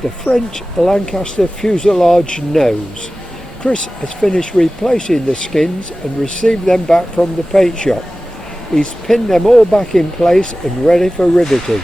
The French Lancaster fuselage nose. Chris has finished replacing the skins and received them back from the paint shop. He's pinned them all back in place and ready for riveting.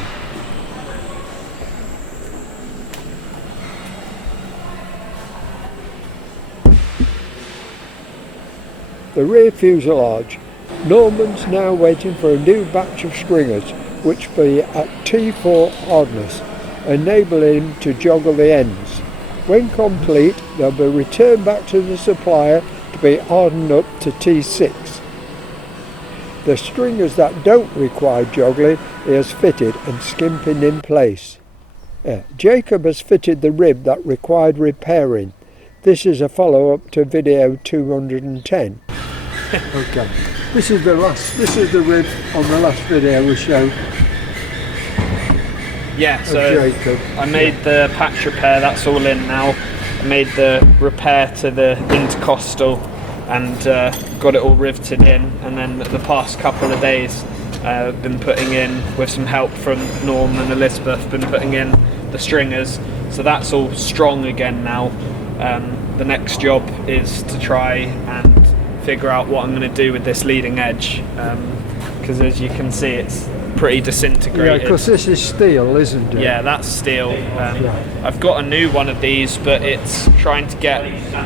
The rear fuselage. Norman's now waiting for a new batch of stringers, which will be at T4 hardness, enabling him to joggle the ends. When complete, they'll be returned back to the supplier to be hardened up to T6. The stringers that don't require joggling he has fitted and skimping in place. Jacob has fitted the rib that required repairing. This is a follow-up to video 210. Okay, this is the rib on the last video we showed. Yeah, so Jacob. I made the patch repair, that's all in now. I made the repair to the intercostal and got it all riveted in, and then the past couple of days I've been putting in, with some help from Norm and Elizabeth, been putting in the stringers, so that's all strong again now. The next job is to try and figure out what I'm going to do with this leading edge, because as you can see it's pretty disintegrated. Yeah, because this is steel, isn't it? Yeah, that's steel. I've got a new one of these, but it's trying to get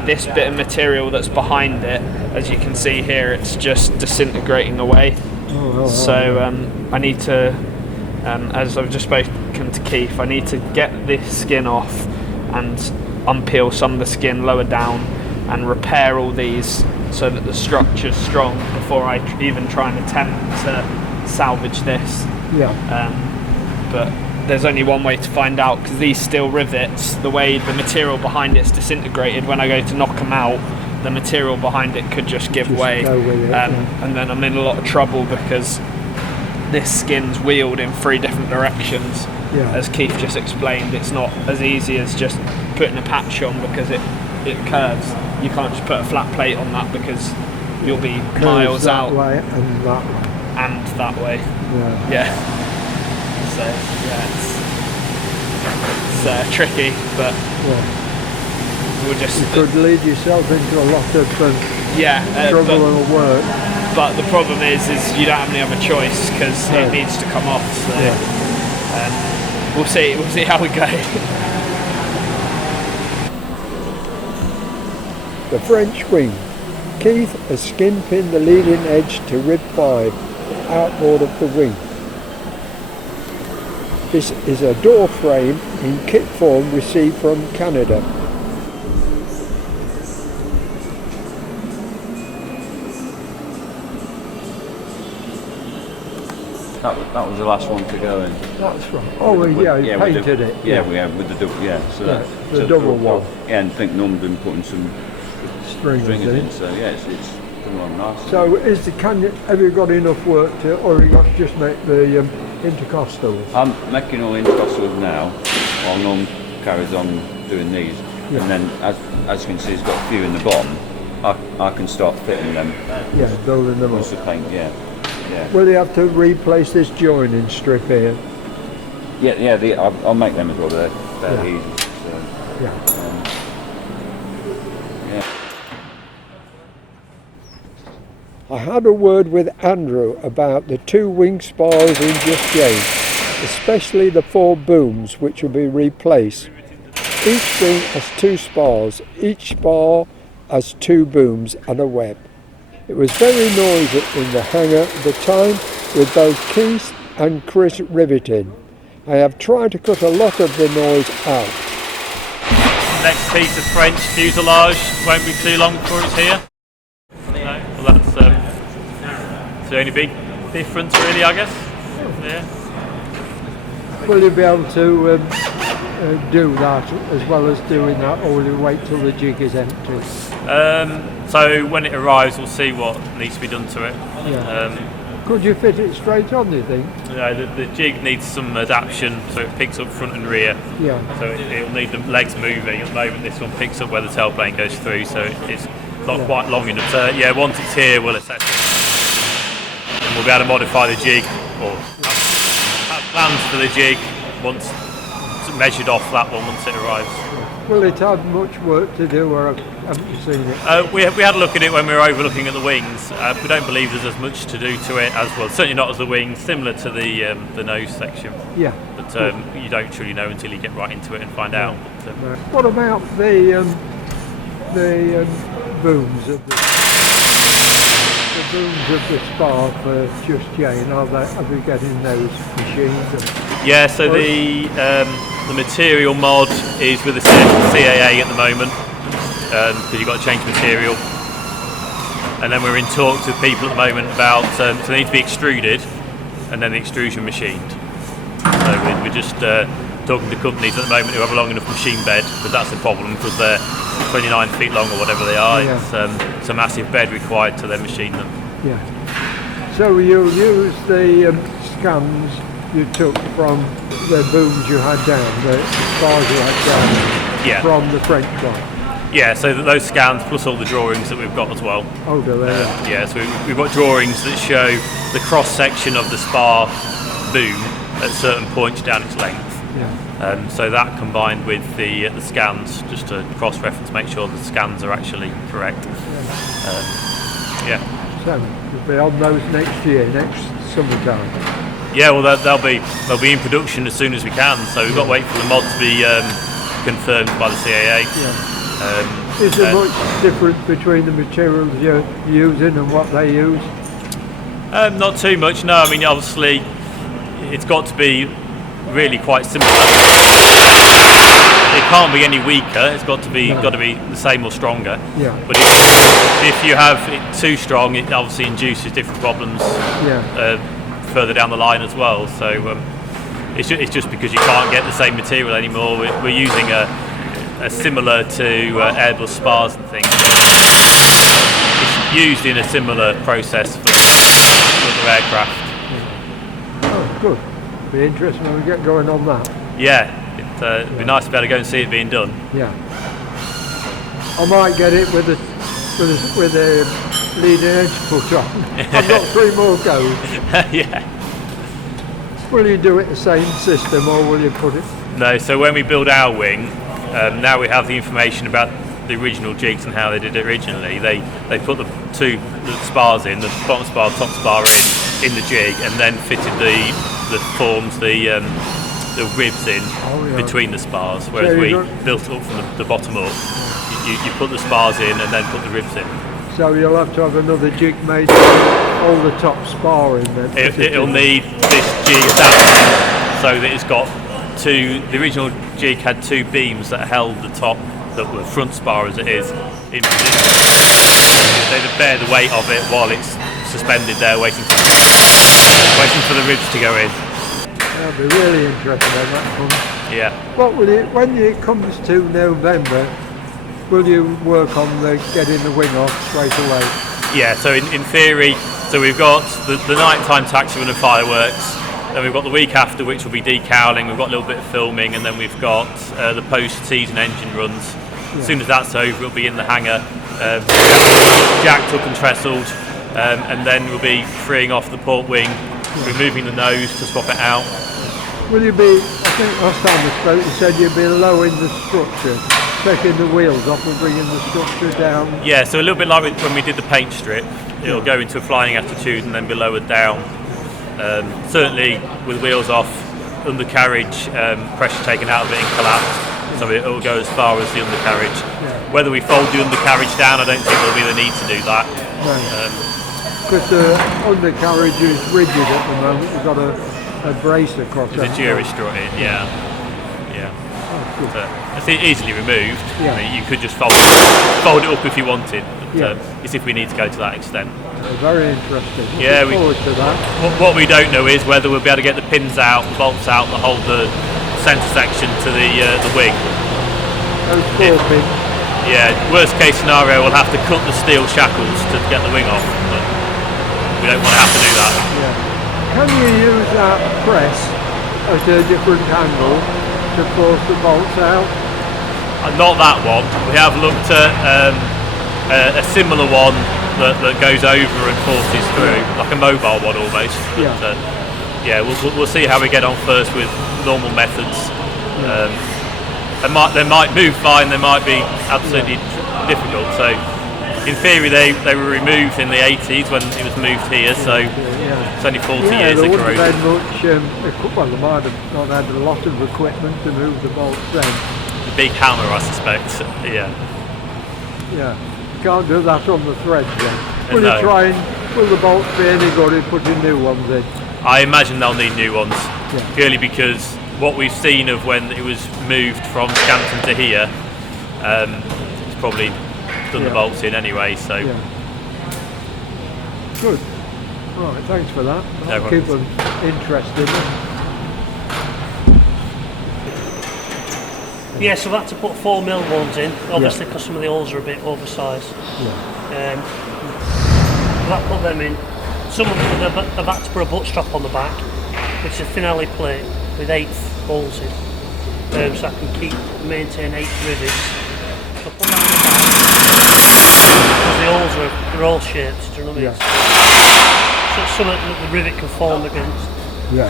this bit of material that's behind it. As you can see here, it's just disintegrating away. I need to, as I've just spoken to Keith, I need to get this skin off and unpeel some of the skin lower down and repair all these so that the structure's strong before I even try and attempt to salvage this. But there's only one way to find out, because these steel rivets, the way the material behind it's disintegrated, when I go to knock them out, the material behind it could just give way, and then I'm in a lot of trouble because this skin's wheeled in 3 different directions. As Keith just explained, it's not as easy as just putting a patch on because it curves. You can't just put a flat plate on that because you'll be miles out. Way and that way. And that way. So it's tricky, but we'll just. You could lead yourself into a lot of trouble and work. But the problem is you don't have any other choice because it needs to come off. So we'll see how we go. The French wing. Keith has skin pinned the leading edge to rib 5, outboard of the wing. This is a door frame in kit form received from Canada. That was the last one to go in. That's right. Oh, you painted it. Yeah, we have with the double. The double one. Yeah, and I think Norm's been putting some stringers in. So it's come along nice. So have you got enough work to, or you got to just make the intercostals? I'm making all intercostals now, while Norm carries on doing these. And then, as you can see, he's got a few in the bottom. I can start fitting them. Yeah, building them up. Once the paint, yeah. Will you have to replace this joining strip here? I'll make them as well. They're fairly easy. So, I had a word with Andrew about the 2 wing spars in Just Jane, especially the 4 booms which will be replaced. Each wing has 2 spars. Each spar has 2 booms and a web. It was very noisy in the hangar at the time, with both Keith and Chris riveting. I have tried to cut a lot of the noise out. Next piece of French fuselage won't be too long before it's here. No? Well, that's the only big difference, really, I guess. Will you be able to do that as well as doing that, or will you wait till the jig is empty? So when it arrives, we'll see what needs to be done to it. Could you fit it straight on, do you think? The jig needs some adaptation, so it picks up front and rear. So it'll need the legs moving. At the moment, this one picks up where the tailplane goes through, so it's not quite long enough. So once it's here, we'll assess it. And we'll be able to modify the jig, or have plans for the jig once measured off that one once it arrives. Will it have much work to do, or haven't you seen it? We had a look at it when we were overlooking at the wings. We don't believe there's as much to do to it as well. Certainly not as the wings, similar to the nose section. Yeah. But you don't truly know until you get right into it and find out. But, what about the booms of the booms of the spar for Just Jane? Are we getting those machines? Yeah. So the material mod is with the CAA at the moment, because you've got to change material. And then we're in talks with people at the moment about so they need to be extruded and then the extrusion machined. So we're just talking to companies at the moment who have a long enough machine bed, because that's the problem, because they're 29 feet long or whatever they are. Yeah. It's a massive bed required to then machine them. Yeah. So you'll use the scans you took from the booms you had down, the spars you had down, yeah, from the French one. Yeah, so those scans plus all the drawings that we've got as well. Oh, do they? Yeah, so we've got drawings that show the cross section of the spar boom at certain points down its length. Yeah. So that combined with the scans, just to cross-reference, make sure the scans are actually correct. Yeah. So you'll be on those next year, next summertime. Yeah, well they'll be in production as soon as we can. So we've got to wait for the mod to be confirmed by the CAA. Yeah. Is there much difference between the materials you're using and what they use? Not too much, no. I mean, obviously, it's got to be really quite similar. It can't be any weaker. It's got to be the same or stronger. Yeah. But if you have it too strong, it obviously induces different problems. Yeah. Further down the line as well. So it's just because you can't get the same material anymore. We're using a similar to Airbus spars and things. It's used in a similar process for the aircraft. Oh, good. Be interesting when we get going on that. Yeah, it'd be nice to be able to go and see it being done. Yeah. I might get it with a leading edge put on. I've got 3 more goes. Yeah. Will you do it the same system, or will you put it? No, so when we build our wing, now we have the information about the original jigs and how they did it originally. They put the spars in, the bottom spar, top spar in the jig, and then fitted the forms, the ribs in between the spars, whereas we built it up from the bottom up. You put the spars in and then put the ribs in. So you'll have to have another jig made to hold the top spar in then? It'll need this jig adapted so that it's got the original jig had 2 beams that held the top, that were front spar as it is, in position. They bear the weight of it while it's suspended there waiting for the ribs to go in. That'll be really interesting when that comes. Yeah. What will it, when it comes to November, will you work on getting the wing off straight away? Yeah, so in theory, so we've got the nighttime taxi run and fireworks, then we've got the week after, which will be decaling, we've got a little bit of filming, and then we've got the post-season engine runs. Yeah. As soon as that's over, it'll be in the hangar, jacked up and trestled, and then we'll be freeing off the port wing, removing the nose to swap it out. Will you be, I think last time we spoke, you said you'd be lowering the structure, taking the wheels off and bringing the structure down? Yeah, so a little bit like when we did the paint strip, it'll go into a flying attitude and then be lowered down. Certainly with wheels off, undercarriage, pressure taken out of it and collapsed, so it'll go as far as the undercarriage. Yeah. Whether we fold the undercarriage down, I don't think there'll be the need to do that. Because the undercarriage is rigid at the moment, you've got a brace across it. It's a jury strut in, yeah. It's easily removed. Yeah. I mean, you could just fold it up if you wanted, but it's if we need to go to that extent. Very interesting. Yeah, Looking forward to that. What we don't know is whether we'll be able to get the pins out, the bolts out that hold the centre section to the wing. Those 4 pins. Yeah, worst case scenario, we'll have to cut the steel shackles to get the wing off, but we don't want to have to do that. Yeah. Can you use that press at a different angle to force the bolts out? Not that one. We have looked at a similar one that goes over and forces through, like a mobile one almost. But, we'll see how we get on first with normal methods. They might move fine, they might be absolutely difficult. So in theory they were removed in the 80s when it was moved here, so it's only 40 years of corrosion. There wouldn't have been much, well, they might have not had a lot of equipment to move the bolts then. A big hammer, I suspect. Yeah. You can't do that on the threads then. Will No. you try and, will the bolts be any good in putting new ones in? I imagine they'll need new ones, purely because what we've seen of when it was moved from Scampton to here, it's probably done the bolts in anyway, so. Good. Right, thanks for that. I'll keep them interested. Yeah, so I've had to put 4mm ones in, obviously because some of the holes are a bit oversized. I've put them in. Some of them I've had to put a butt strap on the back, which is a finale plate with 8 holes in, so I can maintain 8 rivets. So I put that on the back, because the holes they're all shaped, do you know what I mean? So it's something that the rivet can form against.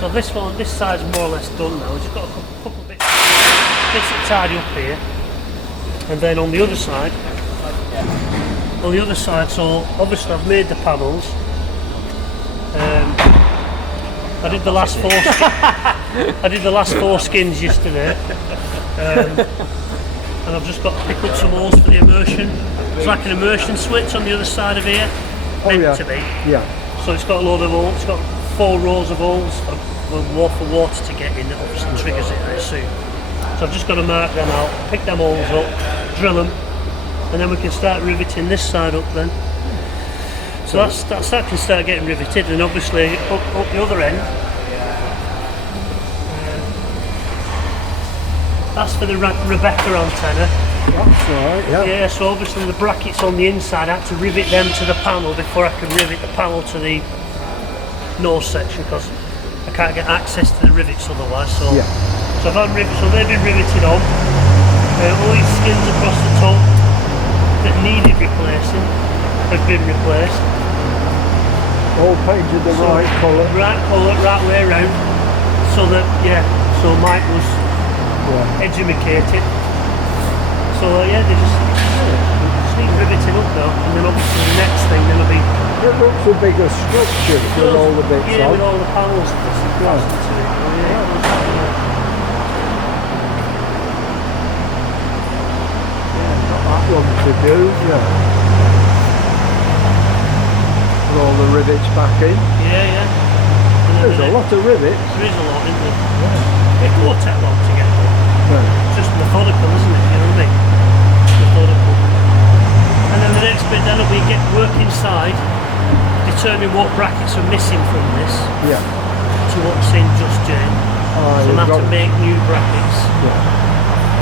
So this side's more or less done now. We've just got a couple of bits that tidy up here, and then on the other side, so obviously I've made the panels. I did the last 4 I did the last 4 skins yesterday, and I've just got to pick up some holes for the immersion. It's like an immersion switch on the other side of here, meant to be. So it's got a load of holes. It's got 4 rows of holes for water to get in. That obviously triggers it, I assume. So I've just got to mark them out, pick them holes up, drill them, and then we can start riveting this side up then. So that can start getting riveted, and obviously up the other end, that's for the Rebecca antenna. That's right, Yeah, so obviously the brackets on the inside, I had to rivet them to the panel before I could rivet the panel to the nose section, because I can't get access to the rivets otherwise. So I've had rivets, so they've been riveted on. All these skins across the top that needed replacing have been replaced. all painted the right colour. Right colour, right way around. So that, so Mike was educated. So they just need riveting up though, and then obviously the next thing then will be... It looks a bigger structure with all the bits on. with all the panels fastened to it. Got that one to do, Put all the rivets back in. There's a lot of rivets. There is a lot, isn't there? It won't take long to get done. No. It's just methodical, isn't it? You know what I mean? Methodical. And then the next bit then will be work inside, determine what brackets are missing from this to what's in Just Jane. So I have to make new brackets.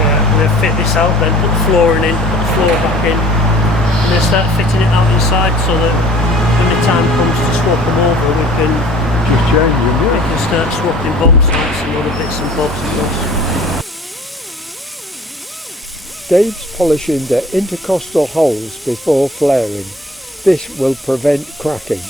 And then fit this out, then put the flooring in, put the floor back in, and then start fitting it out inside so that when the time comes to swap them over, we can just changing, we can start swapping bomb sites and other bits and bobs and bobs. Dave's polishing the intercostal holes before flaring. This will prevent cracking.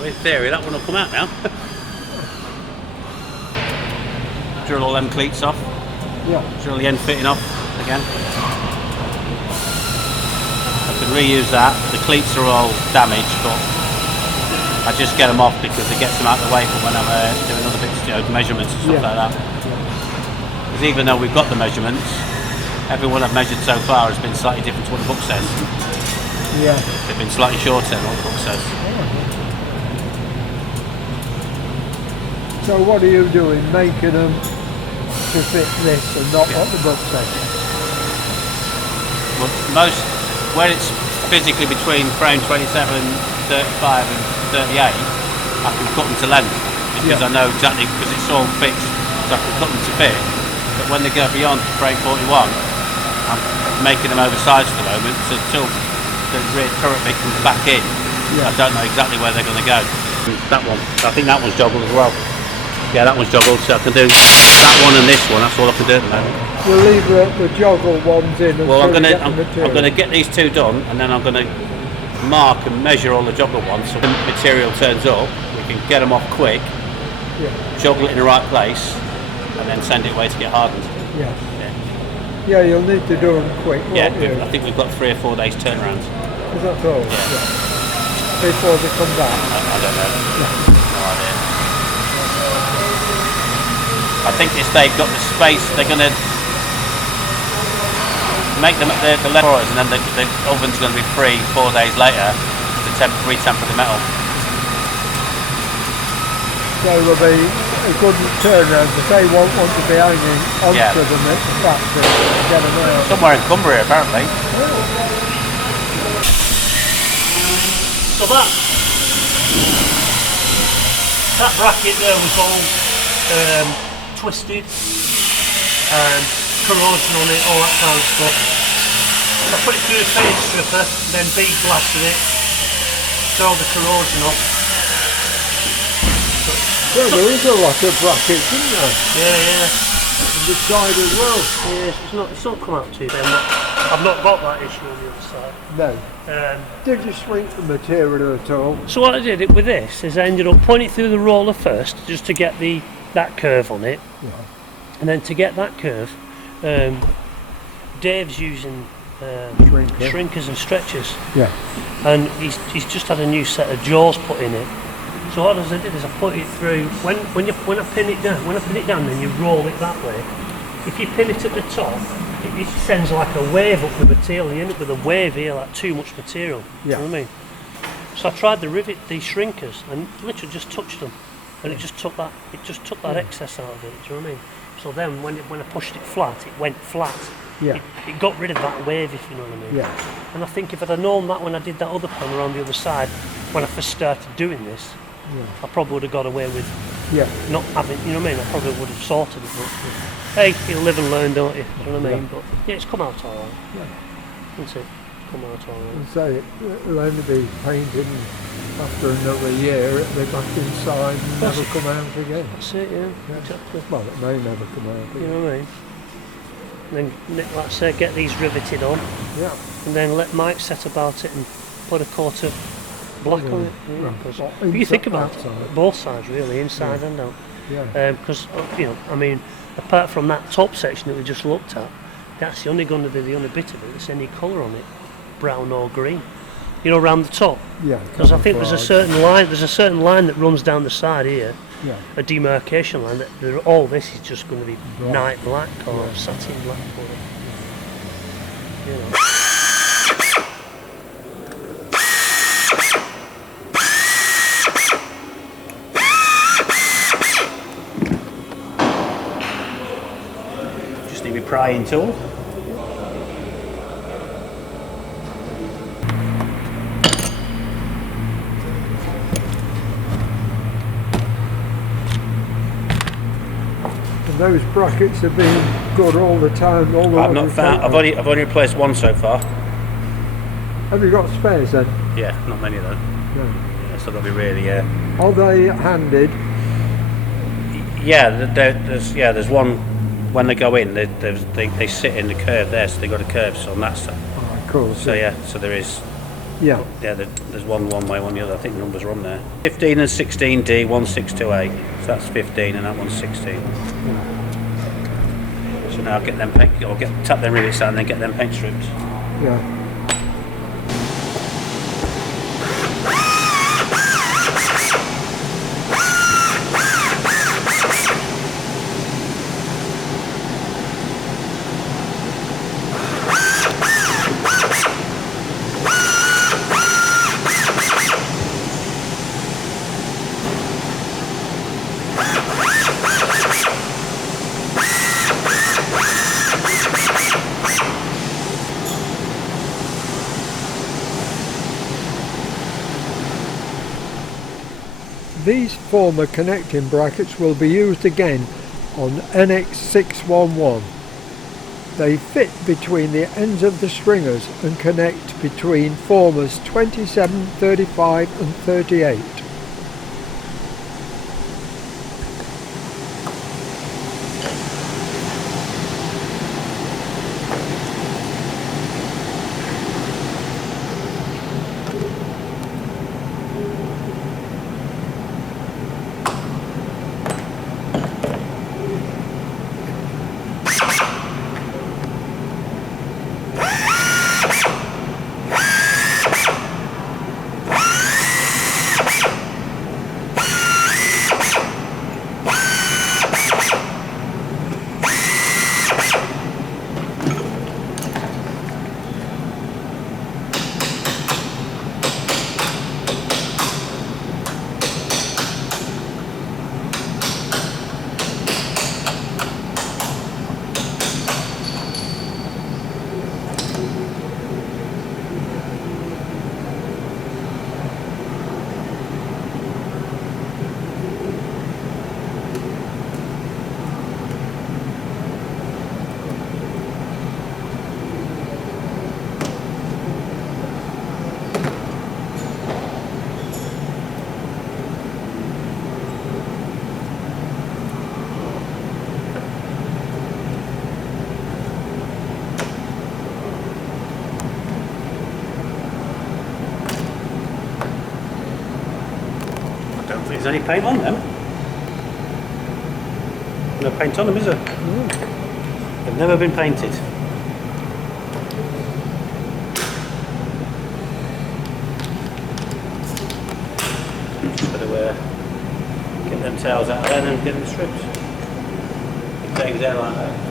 In theory, that one will come out now. Drill all them cleats off. Drill the end fitting off again. I can reuse that. The cleats are all damaged, but I just get them off because it gets them out of the way for when I'm doing other bits, measurements and stuff like that. Because even though we've got the measurements, everyone I've measured so far has been slightly different to what the book says. They've been slightly shorter than what the book says. So what are you doing? Making them to fit this and not what the book says? Well, where it's physically between frame 27, 35 and 38, I can cut them to length because I know exactly, because it's all fixed, so I can cut them to fit. But when they go beyond frame 41, I'm making them oversized at the moment, so until the rear turret bit comes back in, I don't know exactly where they're going to go. That one, I think that one's joggled as well. Yeah, that one's joggled, so I can do that one and this one, that's all I can do at the moment. We'll leave the joggle ones in until Well, I'm going to to get these two done, and then I'm going to mark and measure all the joggle ones, so when material turns up, we can get them off quick, joggle it in the right place, and then send it away to get hardened. Yeah, you'll need to do them quick. Yeah, I think we've got 3 or 4 days turnaround. Is that all? Before they come back? I don't know. No idea. I think if they've got the space, they're going to make them at the level, and then the oven's going to be free 4 days later to re-temper the metal. So there'll be a good turnaround, but they won't want to be hanging onto them at the factory to get them out. Somewhere in Cumbria, apparently. So that bracket there was all twisted and corrosion on it, all that kind of stuff. I put it through a paint stripper, then bead blasted it, got all the corrosion off. Well, there is a lot of brackets, isn't there? Yeah. On this side as well. Yeah, it's not come out too bad. I've not got that issue on the other side. No. Did you shrink the material at all? So what I did with this is I ended up putting it through the roller first, just to get that curve on it, and then to get that curve, Dave's using shrinkers and stretchers, and he's just had a new set of jaws put in it. So what I did is I put it through. When I pin it down, then you roll it that way. If you pin it at the top, it sends like a wave up the material, and you end up with a wave here, like too much material. You know what I mean? So I tried to rivet these shrinkers and literally just touched them, and it just took that excess out of it. Do you know what I mean? So then when I pushed it flat, it went flat. It got rid of that wave, if you know what I mean. And I think if I'd have known that when I did that other pan around the other side, when I first started doing this, I probably would have got away with not having, you know what I mean? I probably would have sorted it. But hey, you live and learn, don't you? You know what I mean? But yeah, it's come out alright. That's it. It's come out alright. And so it'll only be painted after another year, it'll be back inside and never come out again. That's it, exactly. Well, it may never come out again. You know what I mean? And then, like I say, get these riveted on. And then let Mike set about it and put a coat of black on it. But you think about it, both sides really, inside and out. Because you know, I mean, apart from that top section that we just looked at, that's only going to be the only bit of it that's any colour on it, brown or green. You know, around the top. Because I think there's a certain line. There's a certain line that runs down the side here. A demarcation line. That all this is just going to be night black or satin black. You know. Just need my prying tool. Those brackets have been good all the time. I've not found. I've only replaced one so far. Have you got spares then? Yeah, not many though. No. Yeah, so they'll be really. Are they handed? Yeah, there's one when they go in. They sit in the curve there, so they got a curve on that side. Oh, cool. So so there is. Yeah. Yeah, there's one way, one the other. I think the numbers are on there. 15 and 16D 1628. So that's 15 and that one's 16. So now I'll get them paint, or tap them rivets out and then get them paint stripped. Yeah. These former connecting brackets will be used again on NX611. They fit between the ends of the stringers and connect between formers 27, 35 and 38. Is there any paint on them? No paint on them, is there? No. They've never been painted. Just got to get them tails out of there and then get them stripped. It takes there like that.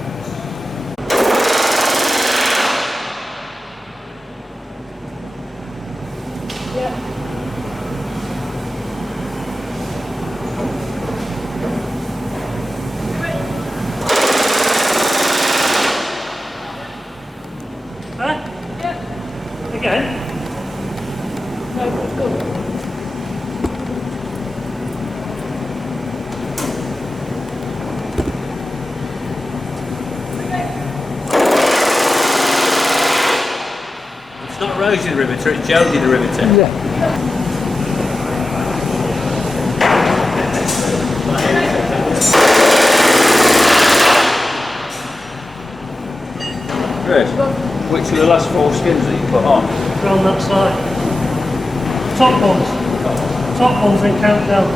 Again? No, it's good. It's not Rosie the riveter, it's Jodie the riveter. Yeah. Chris, which are the last 4 skins that you put on? They're on that side. Top ones. Top ones then count down.